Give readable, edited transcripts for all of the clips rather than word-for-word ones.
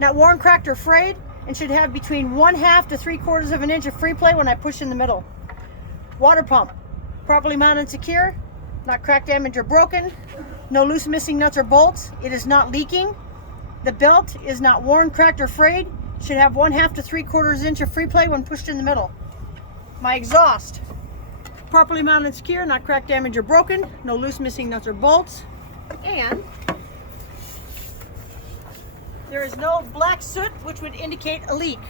not worn, cracked, or frayed, and should have between 1/2 to 3/4 of an inch of free play when I push in the middle. Water pump, properly mounted and secure, not cracked, damaged, or broken. No loose, missing nuts or bolts. It is not leaking. The belt is not worn, cracked, or frayed. Should have 1/2 to 3/4 inch of free play when pushed in the middle. My exhaust, properly mounted and secure, not cracked, damaged, or broken. No loose, missing nuts or bolts. And there is no black soot, which would indicate a leak.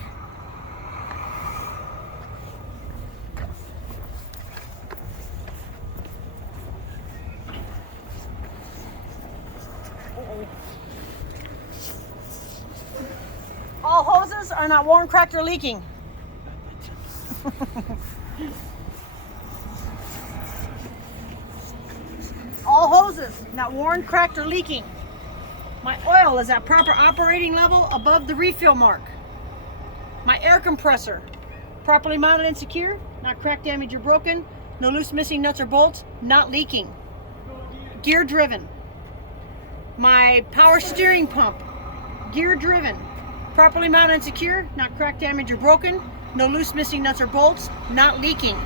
All hoses are not worn, cracked, or leaking. All hoses not worn, cracked, or leaking. My oil is at proper operating level above the refill mark. My air compressor, properly mounted and secure, not cracked, damaged, or broken. No loose, missing nuts or bolts, not leaking. Gear driven. My power steering pump, gear driven, properly mounted and secure, not cracked, damaged, or broken. No loose, missing nuts or bolts, not leaking.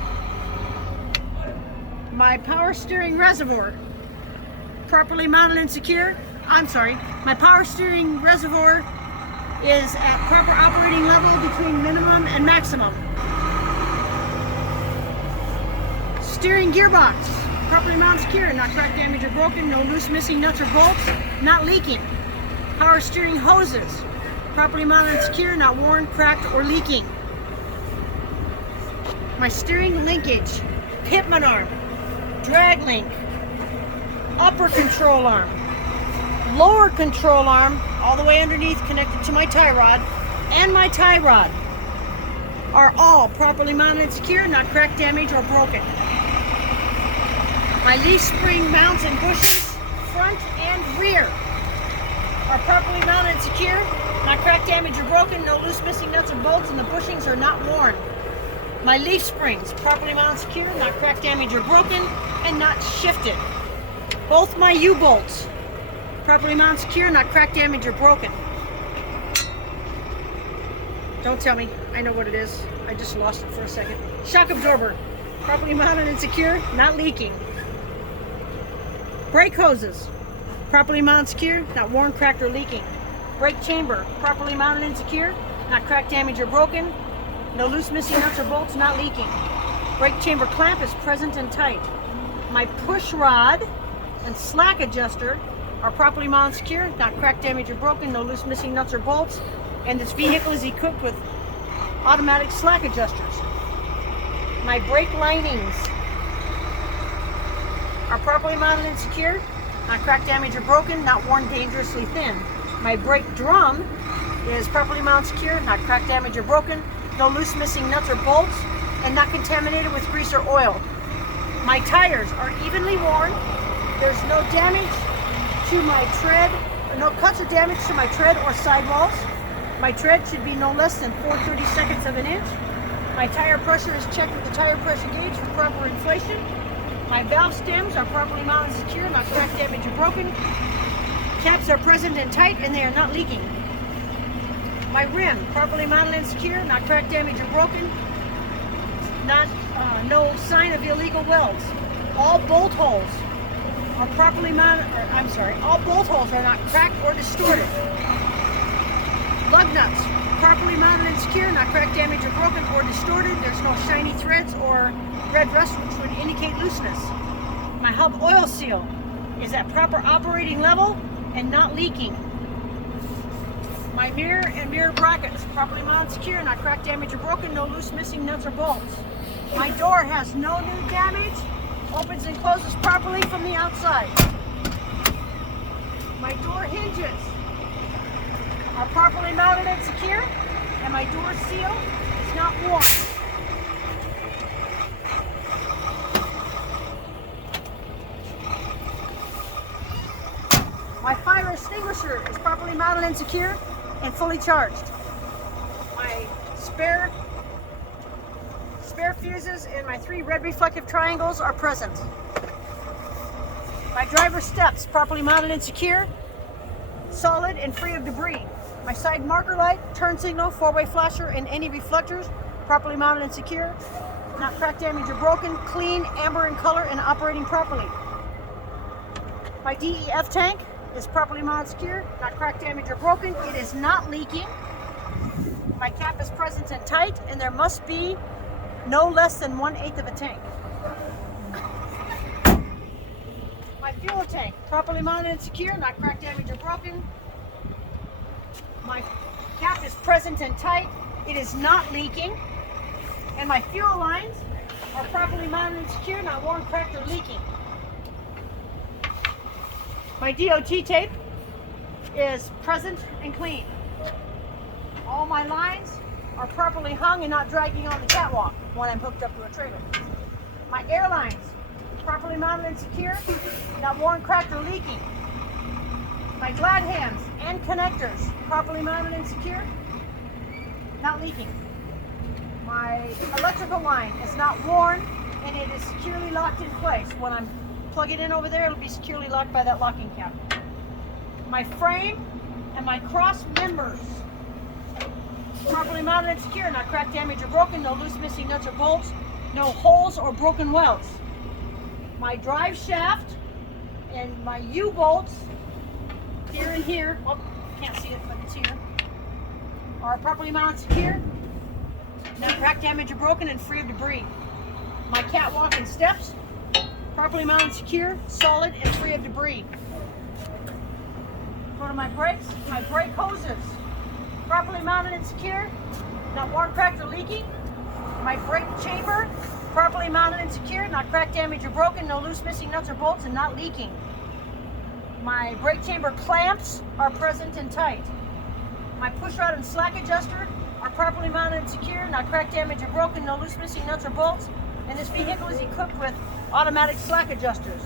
My power steering reservoir, properly mounted and secure. My power steering reservoir is at proper operating level between minimum and maximum. Steering gearbox, properly mounted and secure, not cracked, damaged, or broken. No loose, missing nuts or bolts, not leaking. Power steering hoses, properly mounted and secure, not worn, cracked, or leaking. My steering linkage, Pitman arm, drag link, upper control arm, lower control arm, all the way underneath connected to my tie rod, and my tie rod are all properly mounted and secure, not cracked, damaged, or broken. My leaf spring mounts and bushings, front and rear, are properly mounted and secure, not cracked, damaged, or broken. No loose, missing nuts or bolts, and the bushings are not worn. My leaf springs, properly mounted and secure, not cracked, damaged, or broken, and not shifted. Both my U-bolts, properly mounted and secure, not cracked, damaged, or broken. Don't tell me, I know what it is. I just lost it for a second. Shock absorber, properly mounted and secure, not leaking. Brake hoses, properly mounted and secure, not worn, cracked, or leaking. Brake chamber, properly mounted and secure, not cracked, damaged, or broken. No loose, missing nuts or bolts, not leaking. Brake chamber clamp is present and tight. My push rod and slack adjuster are properly mounted and secure, not cracked, damaged, or broken. No loose, missing nuts or bolts. And this vehicle is equipped with automatic slack adjusters. My brake linings are properly mounted and secure, not cracked, damaged, or broken, not worn, dangerously thin. My brake drum is properly mounted and secure, not cracked, damaged, or broken, no loose, missing nuts or bolts, and not contaminated with grease or oil. My tires are evenly worn. There's no damage to my tread, no cuts or damage to my tread or sidewalls. My tread should be no less than 4/32 of an inch. My tire pressure is checked with the tire pressure gauge for proper inflation. My valve stems are properly mounted and secure, not cracked, damaged, or broken. Caps are present and tight, and they are not leaking. My rim, properly mounted and secure, not cracked, damaged, or broken. No sign of illegal welds. All bolt holes are properly mounted, all bolt holes are not cracked or distorted. Lug nuts, properly mounted and secure, not cracked, damaged, or broken, or distorted. There's no shiny threads or red rust, which would indicate looseness. My hub oil seal is at proper operating level and not leaking. My mirror and mirror brackets, properly mounted, secure, not cracked, damaged, or broken, no loose, missing nuts or bolts. My door has no new damage, opens and closes properly from the outside. My door hinges are properly mounted and secure, and my door seal is not worn. My fire extinguisher is properly mounted and secure and fully charged. My spare fuses and my 3 red reflective triangles are present. My driver steps properly mounted and secure. solid and free of debris. My side marker light, turn signal, four-way flasher, and any reflectors, properly mounted and secure, not cracked, damaged, or broken, clean, amber in color, and operating properly. My DEF tank is properly mounted, secure, not cracked, damaged, or broken. It is not leaking. My cap is present and tight, and there must be no less than 1/8 of a tank. My fuel tank, properly mounted and secure, not cracked, damaged, or broken. My cap is present and tight. It is not leaking. And my fuel lines are properly mounted and secure, not worn, cracked, or leaking. My DOT tape is present and clean. All my lines are properly hung and not dragging on the catwalk when I'm hooked up to a trailer. My air lines, properly mounted and secure, not worn, cracked, or leaking. My glad hands and connectors, properly mounted and secure, not leaking. My electrical line is not worn and it is securely locked in place. When I'm plug it in over there, it'll be securely locked by that locking cap. My frame and my cross members, properly mounted and secure, not cracked, damaged, or broken, no loose, missing nuts or bolts, no holes or broken welds. My drive shaft and my U-bolts, here and here, oh, can't see it, but it's here, are properly mounted, secure, not cracked, damaged, or broken, and free of debris. My catwalk and steps, properly mounted, secure, solid, and free of debris. Go to my brakes. My brake hoses, properly mounted and secure, not worn, cracked, or leaking. My brake chamber, properly mounted and secure, not cracked, damaged, or broken, no loose, missing nuts or bolts, and not leaking. My brake chamber clamps are present and tight. My push rod and slack adjuster are properly mounted and secure, not cracked, damaged, or broken, no loose, missing nuts or bolts, and this vehicle is equipped with automatic slack adjusters.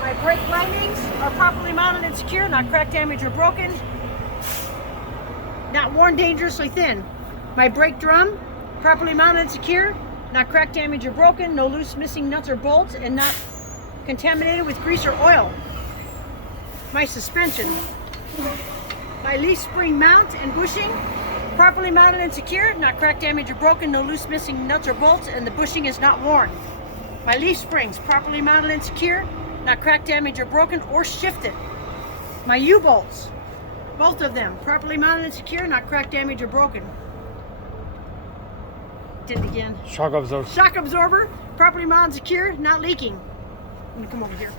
My brake windings are properly mounted and secure, not cracked, damaged, or broken, not worn, dangerously thin. My brake drum, properly mounted and secure, not cracked, damaged, or broken, no loose, missing nuts or bolts, and not contaminated with grease or oil. My suspension, my leaf spring mount and bushing, properly mounted and secure, not cracked, damaged, or broken, no loose, missing nuts or bolts, and the bushing is not worn. My leaf springs, properly mounted and secure, not cracked, damaged, or broken, or shifted. My U-bolts, both of them, properly mounted and secure, not cracked, damaged, or broken. Did it again. Shock absorber. Shock absorber, properly mounted and secure, not leaking. Let me come over here.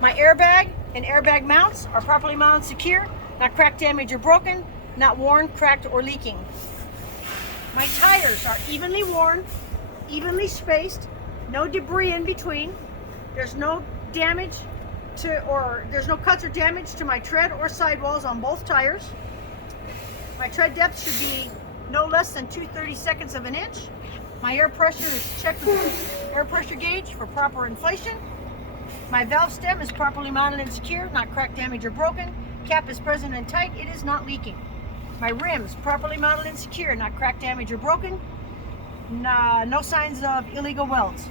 My airbag and airbag mounts are properly mounted and secure, not cracked, damaged, or broken, not worn, cracked, or leaking. My tires are evenly worn, evenly spaced, no debris in between. There's no damage there's no cuts or damage to my tread or sidewalls on both tires. My tread depth should be no less than 2/32 of an inch. My air pressure is checked with air pressure gauge for proper inflation. My valve stem is properly mounted and secure, not cracked, damaged, or broken. Cap is present and tight, it is not leaking. My rims, properly mounted and secure, not cracked, damaged, or broken. No signs of illegal welds.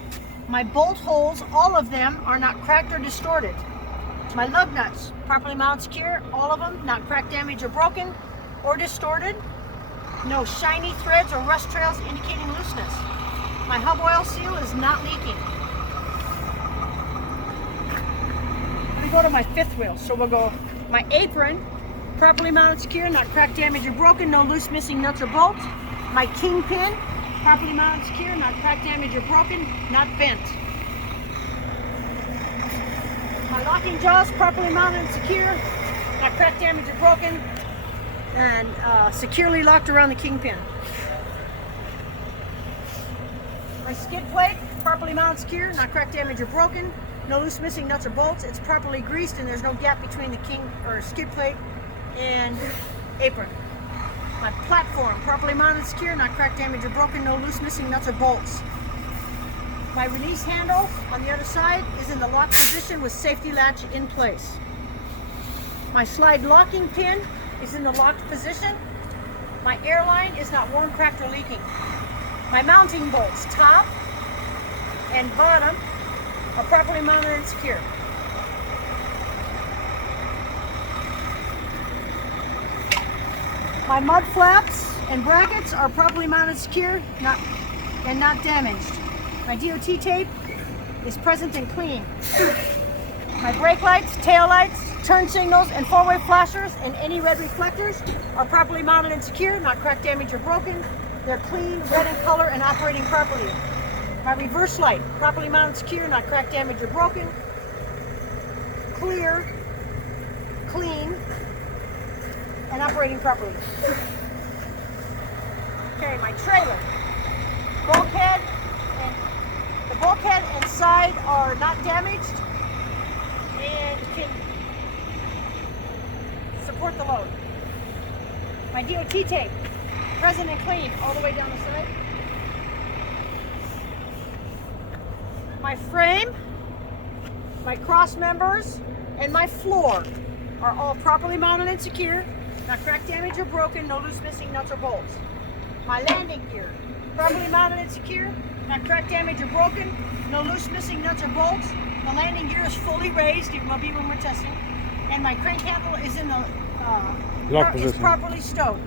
My bolt holes, all of them, are not cracked or distorted. My lug nuts, properly mounted, secure, all of them, not cracked, damaged, or broken, or distorted. No shiny threads or rust trails indicating looseness. My hub oil seal is not leaking. Let me go to my fifth wheel. So we'll go my apron, properly mounted, secure, not cracked, damaged, or broken, no loose, missing nuts or bolts. My kingpin, properly mounted, secure, not cracked, damaged, or broken, not bent. My locking jaws, properly mounted and secure, not cracked, damaged, or broken, and securely locked around the kingpin. My skid plate, properly mounted, secure, not cracked, damaged, or broken, no loose, missing nuts or bolts. It's properly greased and there's no gap between the skid plate and apron. My platform, properly mounted, secure, not cracked, damaged, or broken, no loose, missing nuts or bolts. My release handle on the other side is in the lock position with safety latch in place. My slide locking pin is in the locked position. My airline is not worn, cracked, or leaking. My mounting bolts, top and bottom, are properly mounted and secure. My mud flaps and brackets are properly mounted secure and not damaged. My DOT tape is present and clean. My brake lights, tail lights, turn signals, and four-way flashers and any red reflectors are properly mounted and secure, not cracked, damaged, or broken. They're clean, red in color, and operating properly. My reverse light, properly mounted, secure, not cracked, damaged, or broken. Clear, clean, and operating properly. Okay, my trailer. Bulkhead and side are not damaged and can support the load. My DOT tape, present and clean all the way down the side. My frame, my cross members, and my floor are all properly mounted and secure, not cracked, damaged, or broken, no loose, missing nuts or bolts. My landing gear, properly mounted and secure, not cracked, damaged, or broken, no loose, missing nuts or bolts. The landing gear is fully raised, it will be when we're testing, and my crank handle is in the lock position. is properly stowed.